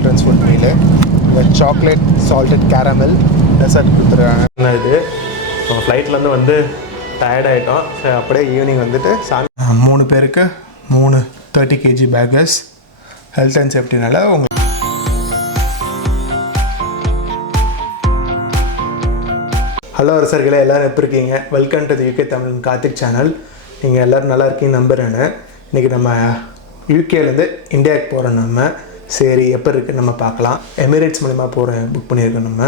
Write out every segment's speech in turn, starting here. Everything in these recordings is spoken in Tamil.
Children's food meal. இந்த சாக்லேட் சால்டட் கேரமல் டெசர்ட் கொடுத்துருக்காங்க. இது நம்ம ஃப்ளைட்லேருந்து வந்து டயர்ட் ஆகிட்டோம். ஸோ அப்படியே ஈவினிங் வந்துட்டு 3 பேருக்கு 3 30 kg பேக்கர்ஸ். ஹெல்த் அண்ட் சேஃப்டினால உங்களுக்கு ஹலோ ரசர்களே, எல்லோரும் எப்படி இருக்கீங்க? Welcome to the UK Tamil Karthik channel. நீங்கள் எல்லோரும் நல்லா இருக்கீங்க நம்புறேன். இன்றைக்கி நம்ம யூகேலேருந்து இந்தியாவுக்கு போகிறோம். நம்ம சரி எப்படி இருக்குன்னு நம்ம பார்க்கலாம். எமிரேட்ஸ் மூலிமா புக் பண்ணியிருக்கோம். நம்ம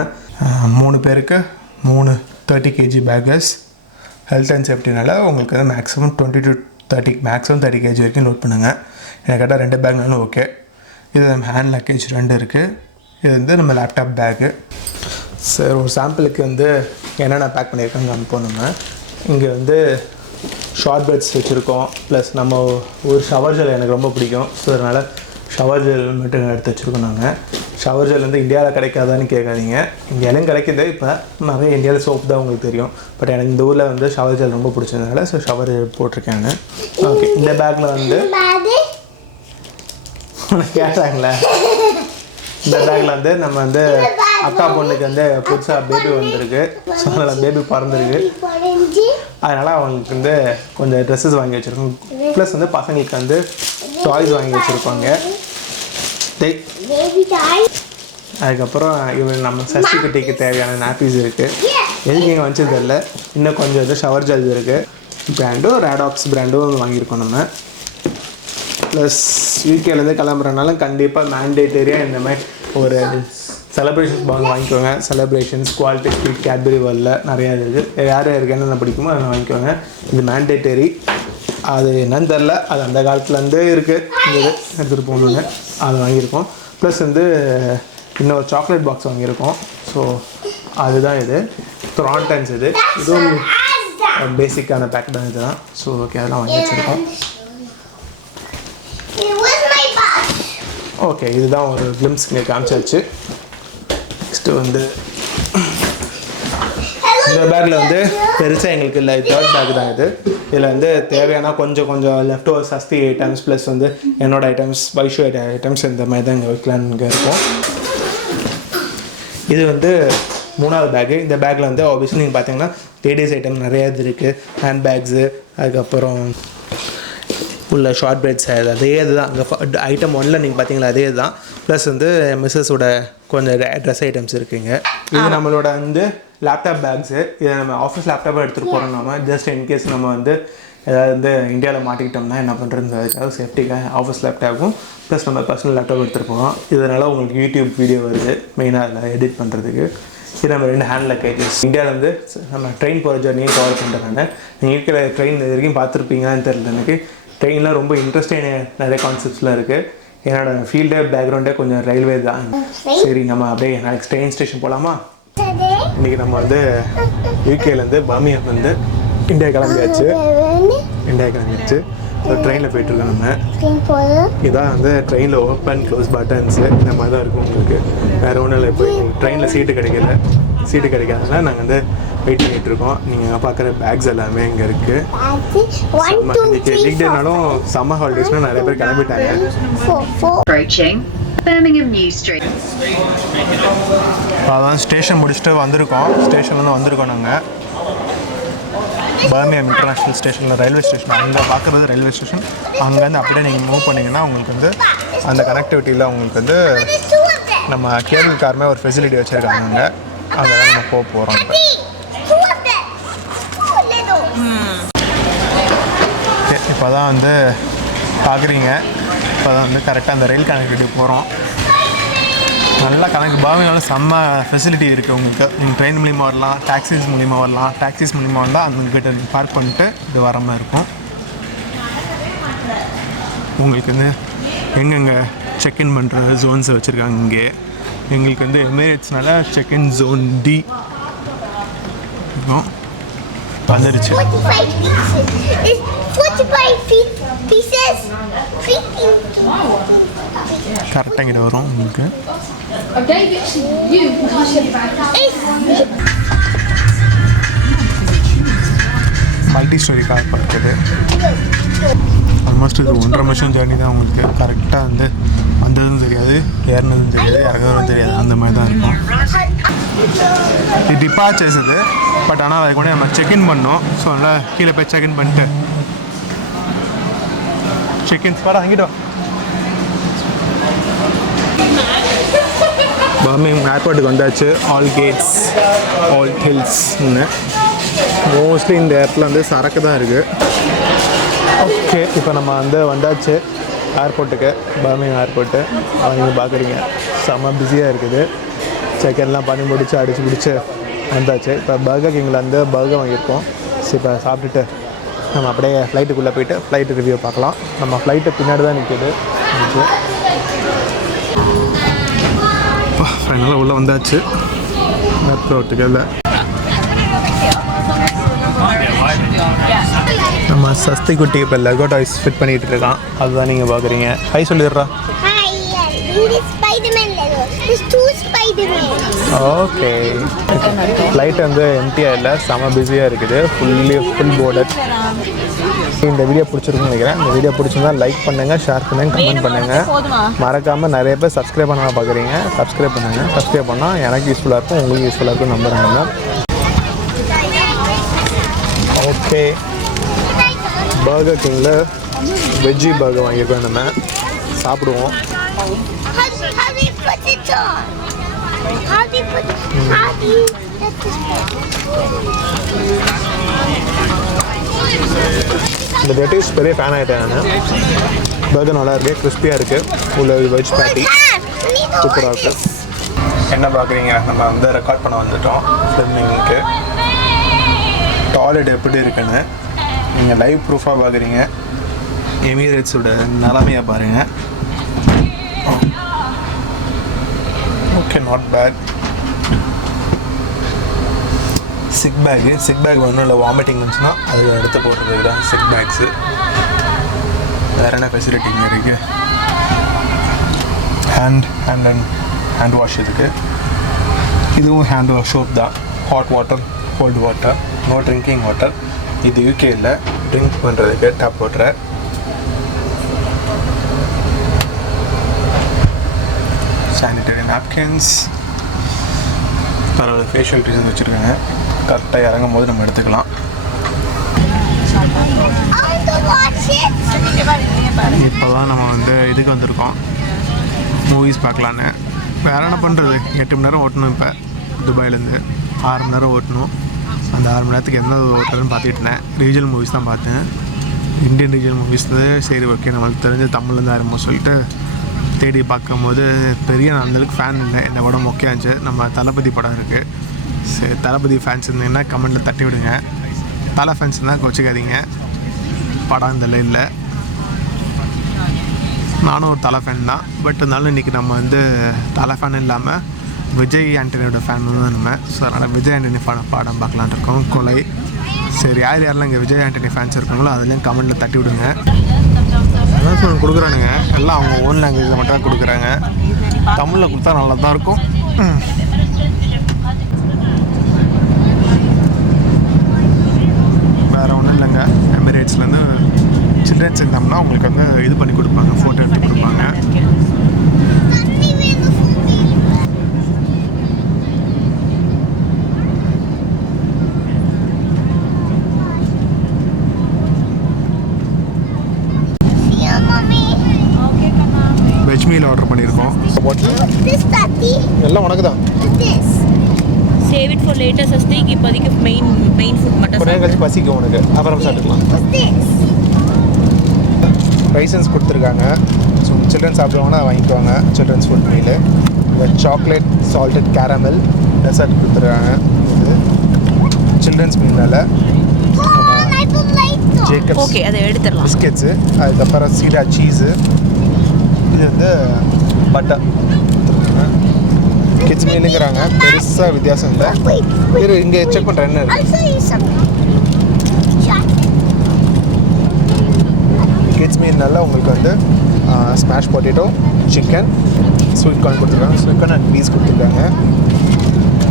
3 பேருக்கு 3 30 kg பேக்கர்ஸ். ஹெல்த் அண்ட் சேஃப்டினால உங்களுக்கு வந்து மேக்ஸிமம் 20 to 30 மேக்ஸிமம் 30 kg வரைக்கும் நோட் பண்ணுங்கள். எனக்கு கேட்டால் 2 பேக்னாலும் ஓகே. இது நம்ம ஹேண்ட் லக்கேஜ் 2 இருக்குது. இது வந்து நம்ம லேப்டாப் பேக்கு. சார் ஒரு சாம்பிளுக்கு வந்து என்னென்ன பேக் பண்ணியிருக்கோங்க அனுப்போம். நம்ம இங்கே வந்து ஷார்ட் பெட்ஸ் வச்சுருக்கோம். ப்ளஸ் நம்ம ஒரு ஷவர் ஜெல் எனக்கு ரொம்ப பிடிக்கும். ஸோ அதனால் ஷவர் ஜெல் மட்டும் எடுத்து வச்சுருக்கோம். நாங்கள் ஷவர் ஜெல் வந்து இந்தியாவில் கிடைக்காதான்னு கேட்காதீங்க. இந்தியாவிலும் கிடைக்கிது. இப்போ நிறைய இந்தியாவில் சோப் தான் உங்களுக்கு தெரியும். பட் எனக்கு இந்த ஊரில் வந்து ஷவர் ஜெல் ரொம்ப பிடிச்சதுனால ஸோ ஷவர் போட்டிருக்கேன். ஓகே, இந்த பேக்கில் வந்து கேட்டாங்களே, இந்த பேக்கில் வந்து நம்ம வந்து அக்கா பொண்ணுக்கு வந்து புதுசாக பேபி வந்திருக்கு. ஸோ அதனால் பேபி பிறந்திருக்கு. அதனால் அவங்களுக்கு வந்து கொஞ்சம் ட்ரெஸ்ஸஸ் வாங்கி வச்சுருக்கோம். ப்ளஸ் வந்து பசங்களுக்கு வந்து டாய்ஸ் வாங்கி வச்சுருப்பாங்க. அதுக்கப்புறம் இவன் நம்ம சஷ்டி குட்டிக்கு தேவையான நாப்பீஸ் இருக்குது. எதுக்கு இங்கே வச்சது இல்லை. இன்னும் கொஞ்சம் இது ஷவர் ஜெல் இருக்குது. பிராண்டும் ரேடாக்ஸ் பிராண்டும் வாங்கியிருக்கோம் நம்ம. ப்ளஸ் யூகேலேருந்து கிளம்புறதுனால கண்டிப்பாக மேண்டேட்டரியாக இந்த மாதிரி ஒரு செலிப்ரேஷன்ஸ் வாங்கிக்கோங்க. செலிப்ரேஷன்ஸ் குவாலிட்டி ஸ்வீட் கேட்பரி வேர்ல்டில் நிறையா இருக்குது. யார் யாருக்கு என்னென்ன பிடிக்குமோ அதை வாங்கிக்கோங்க. இது மேண்டேட்டரி. அது என்னன்னு தெரில, அது அந்த காலத்துலேருந்தே இருக்குது. இது எடுத்துகிட்டு போகணுன்னு அதை வாங்கியிருக்கோம். ப்ளஸ் வந்து இன்னொரு சாக்லேட் பாக்ஸ் வாங்கியிருக்கோம். ஸோ அதுதான் இது த்ரான்டன்ஸ். இதுவும் பேசிக்கான பேக் தான். இதுதான். ஸோ ஓகே, அதெல்லாம் வாங்கி வச்சுருக்கோம். ஓகே, இதுதான் ஒரு கிளிம்ஸ் இங்கே காமிச்சாச்சு. நெக்ஸ்ட்டு வந்து இந்த பேக்கில் வந்து பெருசாக எங்களுக்கு இல்லை, 3rd பேக் தான் இது. இதில் வந்து தேவையான கொஞ்சம் லெஃப்ட் ஓவர் சஸ்தி ஐட்டம்ஸ் ப்ளஸ் வந்து என்னோடய ஐட்டம்ஸ், வைஷோ ஐட்டம்ஸ் இந்த மாதிரி தான் இங்கே வைக்கலான்னு இங்கே இருக்கும். இது வந்து 3வது பேக்கு. இந்த பேக்கில் வந்து ஆப்வியஸ்லி நீங்கள் பார்த்தீங்கன்னா லேடிஸ் ஐட்டம் நிறையா இது இருக்குது. ஹேண்ட் பேக்ஸு, அதுக்கப்புறம் உள்ள ஷார்ட் பிரெட்ஸ், அதே இதுதான். அங்கே ஐட்டம் 1ல் நீங்கள் பார்த்தீங்களா அதே தான். ப்ளஸ் வந்து மிஸ்ஸஸோட கொஞ்சம் ட்ரெஸ் ஐட்டம்ஸ் இருக்குங்க. இது நம்மளோட வந்து லேப்டாப் பேக்ஸு. இதை நம்ம ஆஃபீஸ் லேப்டாப்பாக எடுத்துகிட்டு போகிறோம். நம்ம ஜஸ்ட் இன்கேஸ் நம்ம வந்து ஏதாவது வந்து இந்தியாவில் மாட்டிக்கிட்டோம்னா என்ன பண்ணுறது, அதுக்காக சேஃப்டிக்காக ஆஃபீஸ் லேப்டாப்பும் ப்ளஸ் நம்ம பர்சனல் லேப்டாப் எடுத்துகிட்டு போகிறோம். இதனால் உங்களுக்கு யூடியூப் வீடியோ வருது மெயினாக அதில் எடிட் பண்ணுறதுக்கு. இது நம்ம 2 ஹேண்ட் லக்கேஜஸ். இந்தியாவில் வந்து நம்ம ட்ரெயின் போகிற ஜர்னியும் கவர் பண்ணுறாங்க. நீங்கள் இருக்கிற ட்ரெயின் இது வரைக்கும் பார்த்துருப்பீங்களான்னு தெரியல. எனக்கு ட்ரெயினில் ரொம்ப இன்ட்ரெஸ்டான நிறைய கான்செப்ட்ஸ்லாம் இருக்குது. என்னோடய ஃபீல்டே பேக்ரவுண்டே கொஞ்சம் ரயில்வே தான். சரி, நம்ம அப்படியே நாளைக்கு ட்ரெயின் ஸ்டேஷன் போகலாமா? இன்றைக்கி நம்ம வந்து யூகேலேருந்து பர்மிங்ஹாம் வந்து இந்தியா கிளம்பியாச்சு. ஸோ ட்ரெயினில் போய்ட்டுருக்கோம் நம்ம. இதான் வந்து ட்ரெயினில் ஓப்பன் க்ளோஸ் பட்டன்ஸு இந்த மாதிரி தான் இருக்கும் உங்களுக்கு. வேறு ஒன்றும் இல்லை. இப்போ ட்ரெயினில் சீட்டு கிடைக்காதனால நாங்கள் வந்து வெயிட் பண்ணிகிட்ருக்கோம். நீங்கள் பார்க்குற பேக்ஸ் எல்லாமே இங்கே இருக்குது. இன்றைக்கி வீக்டேனாலும் சம்மர் ஹாலிடேஸ்னால் நிறைய பேர் கிளம்பிட்டாங்க. அதான் ஸ்டேஷன் முடிச்சுட்டு வந்திருக்கோம். நாங்கள் பர்மிங்ஹாம் இன்டர்நேஷ்னல் ஸ்டேஷனில் ரயில்வே ஸ்டேஷன் அங்கே பார்க்குறது ரயில்வே ஸ்டேஷன். அங்கேருந்து அப்படியே நீங்கள் மூவ் பண்ணிங்கன்னா உங்களுக்கு வந்து அந்த கனெக்டிவிட்டியில் உங்களுக்கு வந்து நம்ம கேபிள் காருமே ஒரு ஃபெசிலிட்டி வச்சுருக்காங்க. அங்கே தான் நம்ம போக போகிறோம். இப்போ தான் வந்து பார்க்குறீங்க. இப்போ தான் வந்து கரெக்டாக அந்த ரயில் கனெக்டிவிட்டி போகிறோம். நல்லா பர்மிங்ஹாமில் செம்ம ஃபெசிலிட்டி இருக்குது உங்களுக்கு. நீங்கள் ட்ரெயின் மூலிமா வரலாம், டாக்ஸிஸ் மூலிமா வந்தால் அங்ககிட்ட நீங்கள் பார்க் பண்ணிட்டு இது வர மாதிரி இருக்கும். உங்களுக்கு வந்து எங்கெங்கே செக்இன் பண்ணுற ஜோன்ஸ் வச்சுருக்காங்க. இங்கே எங்களுக்கு வந்து எமிரேட்ஸ்னால செக்இன் ஜோன் D இருக்கும். வந்துருச்சு. கரெக்டாக கிட்ட வரும் உங்களுக்கு. மல்டி ஸ்டோரி கார் பார்க்குது. ஆல்மோஸ்ட் இது 1.5 நிமிஷம் ஜேர்னி தான் உங்களுக்கு. கரெக்டாக வந்து வந்ததும் தெரியாது, ஏறினதும் தெரியாது, இறங்குறதும் தெரியாது. அந்த மாதிரி தான் இருக்கும். இது டிபார்ச்சர்ஸ் இது. பட் ஆனால் அதை கூட நம்ம செக்இன் பண்ணோம். ஸோ நல்லா கீழே போய் செக்இன் பண்ணிட்டு செக்இன்ஸ் வர வாங்கிட்டோ. பர்மிங்ஹாம் ஏர்போர்ட்டுக்கு வந்தாச்சு. ஆல் கேட்ஸ், ஆல் ஹில்ஸ்ன்னு. மோஸ்ட்லி இந்த இடத்துல வந்து சரக்கு தான் இருக்குது. ஓகே, இப்போ நம்ம வந்து வந்தாச்சு ஏர்போர்ட்டுக்கு, பர்மிங்ஹாம் ஏர்போர்ட்டு. நீங்கள் பார்க்குறீங்க செம்ம பிஸியாக இருக்குது. செக்இன்லாம் பண்ணி முடிச்சு அடிச்சு பிடிச்சி வந்தாச்சு. இப்போ பர்கர் கிங்கில் வந்து பர்கர் வாங்கியிருக்கோம். ஸோ இப்போ சாப்பிட்டுட்டு நம்ம அப்படியே ஃப்ளைட்டுக்குள்ளே போயிட்டு ஃப்ளைட்டு ரிவ்யூ பார்க்கலாம். நம்ம ஃப்ளைட்டு பின்னாடி தான் நிற்கிது. ஃபைனலாக உள்ளே வந்தாச்சு ஏர்போர்ட்டுக்கு. இல்லை நம்ம சஸ்தி குட்டி இப்போ லெகோ டாய்ஸ் ஃபிட் பண்ணிகிட்டு இருக்கான். அதுதான் நீங்கள் பார்க்குறீங்க. ஹை சொல்லிடுறா. ஓகே, ஃப்ளைட் வந்து எம்டியாக இல்லை, செம பிஸியாக இருக்குது. Full boarded. இந்த வீடியோ பிடிச்சிருக்குன்னு நினைக்கிறேன். இந்த வீடியோ பிடிச்சிருந்தா லைக் பண்ணுங்கள், ஷேர் பண்ணுங்கள், கமெண்ட் பண்ணுங்கள். மறக்காமல் நிறைய பேர் சப்ஸ்கிரைப் பண்ணாமல் பார்க்குறீங்க. சப்ஸ்கிரைப் பண்ணுங்கள். சப்ஸ்கிரைப் பண்ணால் எனக்கு யூஸ்ஃபுல்லாக இருக்கும், உங்களுக்கு யூஸ்ஃபுல்லாக இருக்கும் நம்புகிறாங்க. ஓகே, பர்கர் கிங்கில் வெஜ்ஜி பர்கர் வாங்கியிருக்கோம். நம்ம சாப்பிடுவோம். இந்த டேட்டிஸ் பெரிய ஃபேன் ஆகிட்டேன் நான். பர்கர் நல்லா இருக்குது, கிறிஸ்பியாக இருக்குது. உள்ள வெஜ் பேட்டி சூப்பராக இருக்குது. என்ன பார்க்குறீங்க, நம்ம வந்து ரெக்கார்ட் பண்ண வந்துட்டோம் ஃபில்மிங்க்கு. டாய்லெட் எப்படி இருக்குன்னு நீங்கள் லைவ் ப்ரூஃபாக பார்க்குறீங்க. எமிரேட்ஸோட நிலமையாக பாருங்கள். Okay, not bad. Sick bag ஒன்றும் இல்லை, வாமிட்டிங் இருந்துச்சுன்னா அது எடுத்து போடுறதுக்கு தான் சிக் பேக்ஸு. வேறு என்ன ஃபெசிலிட்டிங்க இருக்குது? ஹேண்ட் வாஷ் இருக்குது. இதுவும் ஹேண்ட் வாஷ் சோப் தான். Hot water, cold water, no drinking water. இது யூகேயில் ட்ரிங்க் பண்ணுறதுக்கு டேப் வாட்டர். சானிடரி நாப்கின்ஸ், பரவாயில்ல, ஃபேஷியல் ட்ரீசன் வச்சுருக்காங்க. கரெக்டாக இறங்கும் போது நம்ம எடுத்துக்கலாம். இப்போ தான் நம்ம வந்து இதுக்கு வந்திருக்கோம், மூவிஸ் பார்க்கலான்னு. வேறு என்ன பண்ணுறது, 8 மணி நேரம் ஓட்டணும். இப்போ துபாயிலேருந்து 6 மணி நேரம் ஓட்டணும். அந்த 6 மணி நேரத்துக்கு எந்த ஓட்டுறதுன்னு பார்த்துட்டு இருந்தேன். ரீஜனல் மூவிஸ் தான் பார்த்தேன். இந்தியன் ரீஜனல் மூவிஸ் சரி ஓகே நம்மளுக்கு தெரிஞ்ச தமிழ்லேருந்து ஆரம்பம் சொல்லிட்டு தேடி பார்க்கும்போது பெரிய அந்தளவுக்கு ஃபேன் இல்லை. இந்த படம் ஓகே ஆச்சு. நம்ம தளபதி படம் இருக்குது. சரி, தளபதி ஃபேன்ஸ் இருந்தீங்கன்னா கமெண்ட்டில் தட்டி விடுங்க. தலை ஃபேன்ஸ் இருந்தால் கோச்சிக்காதீங்க. படம் இந்த இல்லை. நானும் ஒரு தலை ஃபேன் தான். பட் இருந்தாலும் இன்றைக்கி நம்ம வந்து தலை ஃபேன் இல்லாமல் விஜய் ஆண்டனியோட ஃபேன் தான் நம்ம. ஸோ அதனால் விஜய் ஆண்டனி படம் பார்க்கலான்னு இருக்கோம், கொலை. சரி, யாரெல்லாம் இங்கே விஜய் ஆண்டனி ஃபேன்ஸ் இருக்காங்களோ அதுலேயும் கமெண்ட்டில் தட்டி விடுங்க. அனௌன்ஸ்மெண்ட் கொடுக்குறானுங்க எல்லாம் அவங்க ஓன் லாங்குவேஜில் மட்டும் தான் கொடுக்குறாங்க. தமிழில் கொடுத்தா நல்லா தான் இருக்கும். வேறு ஒன்றும் இல்லைங்க. எமிரேட்ஸ்லேருந்து சில்ட்ரன்ஸ் இருந்தோம்னா உங்களுக்கு வந்து இது பண்ணி கொடுப்பாங்க, ஃபோட்டோ எடுத்து கொடுப்பாங்க. வெஜ் மீல் ஆர்டர் பண்ணியிருக்கோம். எல்லாம் உனக்கு தான். Save it for later Sasthi. இப்போதைக்கு மெயின் ஃபுட் மட்டும். கொஞ்ச நேரம் கழிச்சு பசிக்கும் உனக்கு, அப்புறம் சாப்பிட்டுக்கலாம். ரைசன்ஸ் கொடுத்துருக்காங்க. ஸோ சில்ட்ரன்ஸ் சாப்பிடுவாங்கன்னா வாங்கிக்குவாங்க. Children food meal. இந்த சாக்லேட் சால்டட் கேரமல் டெசர்ட் கொடுத்துருக்காங்க. இது சில்ட்ரன்ஸ் மீல்னால ஜேக்கப்ஸ் ஓகே, அதை எடுத்துடலாம். பிஸ்கெட்ஸு, அதுக்கப்புறம் சீரா சீஸு, இது வந்து பட்டர். கிட்ஸ் மீலுங்கிறாங்க, பெருசாக வித்தியாசம் இல்லை. இரு, இங்கே செக் பண்ணுறேன் என்ன இருக்குது. கிட்ஸ் மீல்னால உங்களுக்கு வந்து smash potato, chicken, sweet corn கொடுத்துருக்காங்க. ஸ்வீட் கார்ன் அண்ட் பீஸ் கொடுத்துருக்காங்க.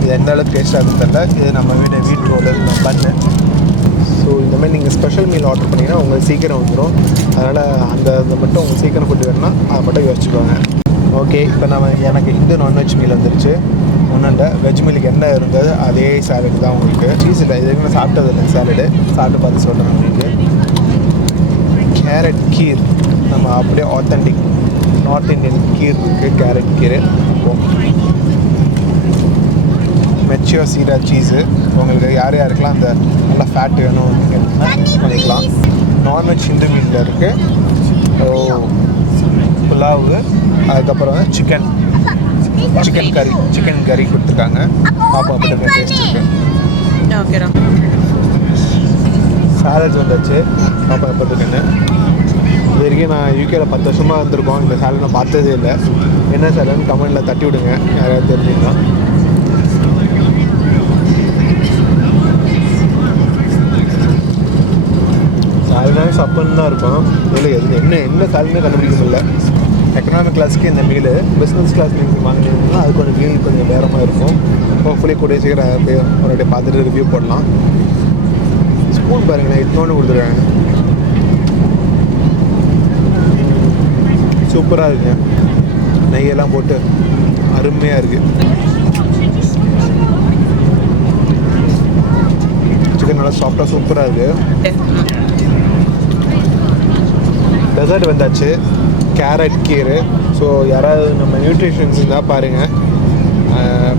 இது எந்த அளவுக்கு டேஸ்ட்டாக இருக்குன்னு தெரியல. இது நம்ம வீட் ரோலர் பண்ணு. ஸோ இந்தமாதிரி நீங்கள் ஸ்பெஷல் மீல் ஆர்டர் பண்ணிங்கன்னா உங்களுக்கு சீக்கிரம் வந்துடும். அதனால் அந்த இதை மட்டும் உங்களுக்கு சீக்கிரம் ஃபுட்டு வேணும்னா அதை மட்டும் யோசிச்சுக்கோங்க. ஓகே, இப்போ எனக்கு இந்த நான்வெஜ் மீல் வந்துருச்சு. ஒன்றும் இல்லை, வெஜ் மீலுக்கு என்ன இருந்தது அதே சாலட் தான் உங்களுக்கு. சீஸ் இல்லை, இது நான் சாப்பிட்டதில்லை சாலடு. சாப்பிட்டு பார்த்து சொல்கிறேன் உங்களுக்கு. கேரட் கீர், நம்ம அப்படியே ஆத்தென்டிக் நார்த் இந்தியன் கீர் இருக்குது. கேரட் கீர். மெச்சியோ சீரா சீஸு. உங்களுக்கு யார் யாருக்கெல்லாம் அந்த நல்லா ஃபேட் வேணும் பண்ணிக்கலாம். நான்வெஜ் ஹிந்து மீலில் இருக்குது. புலாவு, அதுக்கப்புறம் சிக்கன் கறி கொடுத்துருக்காங்க. பாப்பா அப்படி டேஸ்ட் இருக்குது. ஓகேடா. சாலட்ஸ் வந்தாச்சு. பாப்பா பார்த்துருக்கேன்னு இது வரைக்கும் நான் யூகேல 10 வருஷமாக வந்திருக்கோம். இந்த சாலட் நான் பார்த்ததே இல்லை. என்ன சாலட்னு கமெண்ட்டில் தட்டி விடுங்க யாராவது தெரிஞ்சுங்கன்னா. சாலனாவே சப்புன்னு தான் இருக்கும். இல்லை என்ன சாலன்னு கண்டுபிடிக்க முடியல. எக்கனாமிக் கிளாஸுக்கு இந்த மீல், பிஸ்னஸ் கிளாஸ் மீல் வாங்கினீங்கன்னா அது கொஞ்சம் மீல் கொஞ்சம் வேறமாக இருக்கும். ஹோப்ஃபுல்லி கூட சீக்கிரம் அப்படியே ஒரு பார்த்துட்டு ரிவ்யூ போடலாம். ஸ்பூன் பாருங்களேன், இன்னொன்று கொடுத்துருக்காங்க. சூப்பராக இருக்குங்க. நெய்யெல்லாம் போட்டு அருமையாக இருக்குது. சிக்கன் நல்லா சாஃப்டாக சூப்பராக இருக்குது. டெசர்ட் வந்தாச்சு. கேரட் கீரு. ஸோ யாராவது நம்ம நியூட்ரிஷன்ஸ் இருந்தால் பாருங்கள்.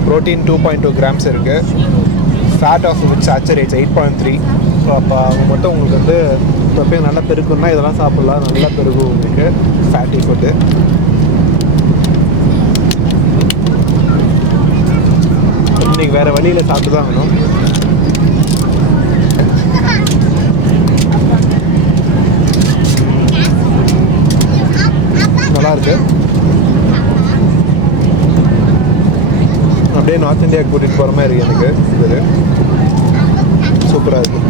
ப்ரோட்டீன் 2.2 grams இருக்குது. Fat of with saturates 8.3. So அப்போ அவங்க மட்டும் உங்களுக்கு வந்து எப்பயும் நல்லா பெருக்குன்னா இதெல்லாம் சாப்பிட்லாம். நல்லா பெருகும் உங்களுக்கு ஃபேட்டி ஃபுட்டு. இன்றைக்கி வேறு வழியில் சாப்பிட்டு தான் வேணும். நல்லாயிருக்கு. அப்படியே நார்த் இந்தியாவுக்கு கூட்டிகிட்டு போகிற மாதிரி இருக்குது எனக்கு. இது சூப்பராக இருக்குது.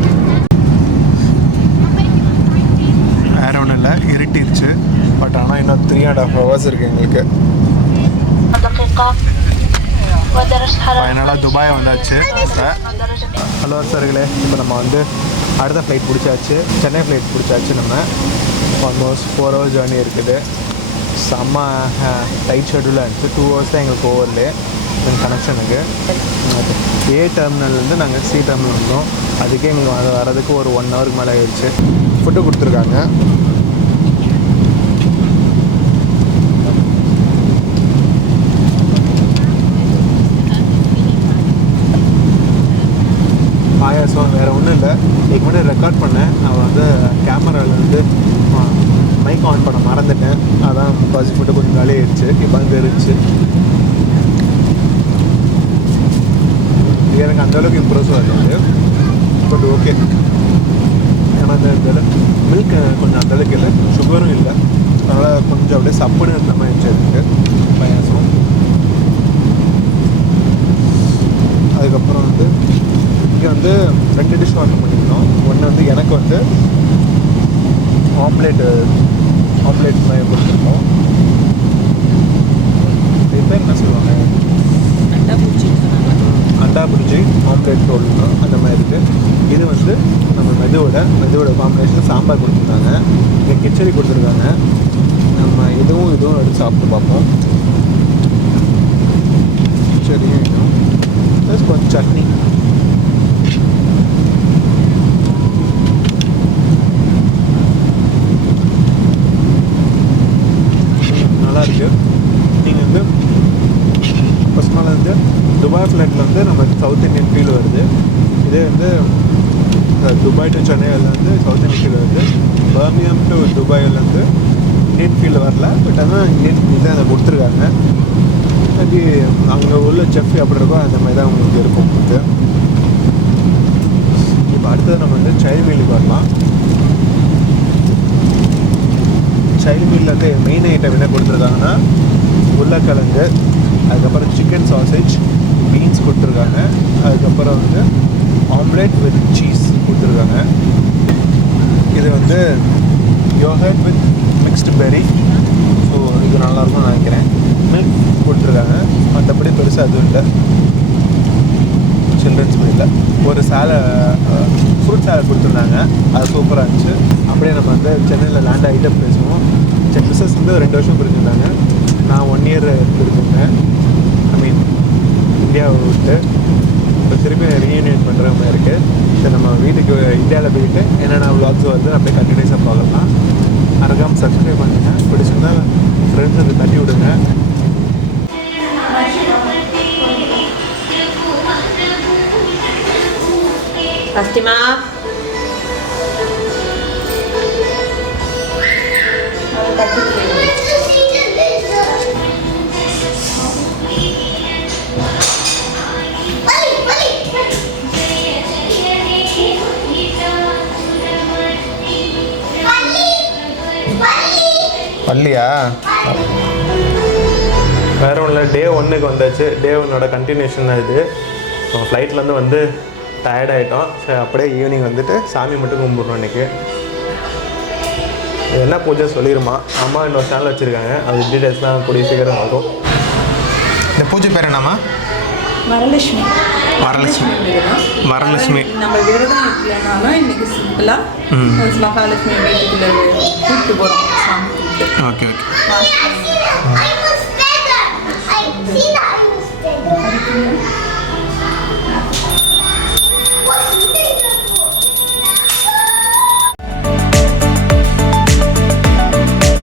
வேறு ஒன்றும் இல்லை, இருட்டிருச்சு. பட் ஆனால் இன்னும் 3.5 hours இருக்குது எங்களுக்கு. ஃபைனலாக துபாய் வந்தாச்சு. ஹலோ சார்களே, இப்போ நம்ம வந்து அடுத்த ஃப்ளைட் பிடிச்சாச்சு. சென்னை ஃப்ளைட் பிடிச்சாச்சு. நம்ம ஆல்மோஸ்ட் 4 hours ஜேர்னி இருக்குது. செம்ம டைட் ஷெட்யூலாக இருந்துச்சு. 2 hours தான் எங்களுக்கு ஓவர்லே கனெக்ஷனுக்கு. ஏ டெர்மினல்லேருந்து நாங்கள் சி டெர்மினல் வந்தோம். அதுக்கே எங்களுக்கு வரதுக்கு ஒரு 1 hour மேலே ஆயிடுச்சு. ஃபுட்டு கொடுத்துருக்காங்க. பாயாசம் வேறு ஒன்றும் இல்லை. இதுக்கு முன்னாடி ரெக்கார்ட் பண்ணேன். நான் வந்து கேமராவில் வந்து மைக் ஆன் பண்ண மறந்துட்டேன். அதான் முக்கால்வாசி ஃபுட்டு கொஞ்சம் காலி ஆயிடுச்சு. இப்போ அங்கே இருந்துச்சு. இது எனக்கு அந்தளவுக்கு இம்ப்ரெசிவாக இருந்தது. But okay. ஏன்னா இந்த மில்க் கொஞ்சம் அந்தளவுக்கு இல்லை, சுகரும் இல்லை. அதனால் கொஞ்சம் அப்படியே சப்புன்னு இருந்த மாதிரி இருந்துச்சு எனக்கு பாயாசம். அதுக்கப்புறம் வந்து இங்கே வந்து 2 டிஷ் ஆர்டர் பண்ணியிருந்தோம். ஒன்று வந்து எனக்கு வந்து ஆம்லேட் மாதிரி கொடுத்துருக்கோம். இது பேர் என்ன சொல்லுவாங்க? அண்டா புரிஜி ஆம்லேட் ரோல்னா அந்த மாதிரி இருக்குது. இது வந்து நம்ம மெதுவோட காம்பினேஷன் சாம்பார் கொடுத்துருக்காங்க. இங்கே கிச்சடி கொடுத்துருக்காங்க. நம்ம இதுவும் எடுத்து சாப்பிட்டு பார்ப்போம். கிச்சடியும் ப்ளஸ் கொஞ்சம் சட்னி. நல்லாயிருக்கு. நீங்கள் வந்து ஃபஸ்ட் நாள் வந்து துபாய் ஃப்ளைட்டில் வந்து நம்ம சவுத் இந்தியன் ஃபீல் வருது. இதே வந்து துபாய் டு சென்னையில் வந்து சவுத் இந்தியன் ஃபீல் வருது. பர்மியம் டு துபாயிலேருந்து இந்தியன் ஃபீல் வரல. பட் ஆனால் இந்தியன் ஃபீல் தான் அதை கொடுத்துருக்காங்க. அது அங்கே உள்ள செஃப் எப்படி இருக்கோ அந்த மாதிரி தான் உங்களுக்கு இருக்கும். இப்போ அடுத்தது நம்ம வந்து சைல்ட் மீலுக்கு வரலாம். சைல்ட் மீலில் வந்து மெயின் ஐட்டம் என்ன கொடுத்துருக்காங்கன்னா உருளைக்கிழங்கு, அதுக்கப்புறம் சிக்கன் சாசேஜ், பீன்ஸ் கொடுத்துருக்காங்க. அதுக்கப்புறம் வந்து ஆம்லேட் வித் சீஸ் கொடுத்துருக்காங்க. இது வந்து yogurt with mixed berry. So இது நல்லாயிருக்கும்னு நினைக்கிறேன். மில்க் கொடுத்துருக்காங்க. மற்றபடி பெருசாக எதுவும் இல்லை. சில்ட்ரன்ஸ் மீலில் ஒரு ஃப்ரூட் சாலட் கொடுத்துருந்தாங்க. அது சூப்பராக இருந்துச்சு. அப்படியே நம்ம வந்து சென்னையில் லேண்ட் ஆகிட்டு பேசுவோம். பிஸ்னஸ் வந்து 2 வருஷம் புரிஞ்சுருந்தாங்க. நான் 1 இயர் இருக்குங்க. ஐ மீன் இந்தியாவை விட்டு இப்போ திருப்பி ரீயூனியன் பண்ணுற மாதிரி இருக்குது. சரி நம்ம வீட்டுக்கு இந்தியாவில் போயிட்டு என்னென்ன vlogs வருது அப்படியே கண்டினியூஸாக பார்க்கலாம். மறக்காமல் சப்ஸ்கிரைப் பண்ணுங்கள். பிடிச்சிருந்தா ஃப்ரெண்ட்ஸுக்கு தட்டி விடுங்க. ஃபஸ்ட்டுமா பள்ளியா வேறு ஒன்றும் இல்லை. டே 1க்கு வந்தாச்சு. டே 1ஓட கண்டினியூஷன் தான் இது. ஃப்ளைட்லேருந்து வந்து டயர்ட் ஆகிட்டோம். சரி அப்படியே ஈவினிங் வந்துட்டு சாமி மட்டும் கும்பிட்றோம் இன்றைக்கி. என்ன பூஜை சொல்லிடுமா? அம்மா இன்னொரு சேனல் வச்சுருக்காங்க. அது டீட்டெயில்ஸ்லாம் கூடிய சீக்கிரம் வரும். இந்த பூஜை பேர் என்னம்மா? வரலட்சுமி. வரலட்சுமி. வரலட்சுமி. நம்ம விரதம் இருக்கலனாலும் இன்னைக்கு சிம்பிளாக மகாலட்சுமி வீட்டுக்குள்ள கூப்பிட்டு போகிறோம் சாமி கூப்பிட்டு. Okay okay. வாசனை.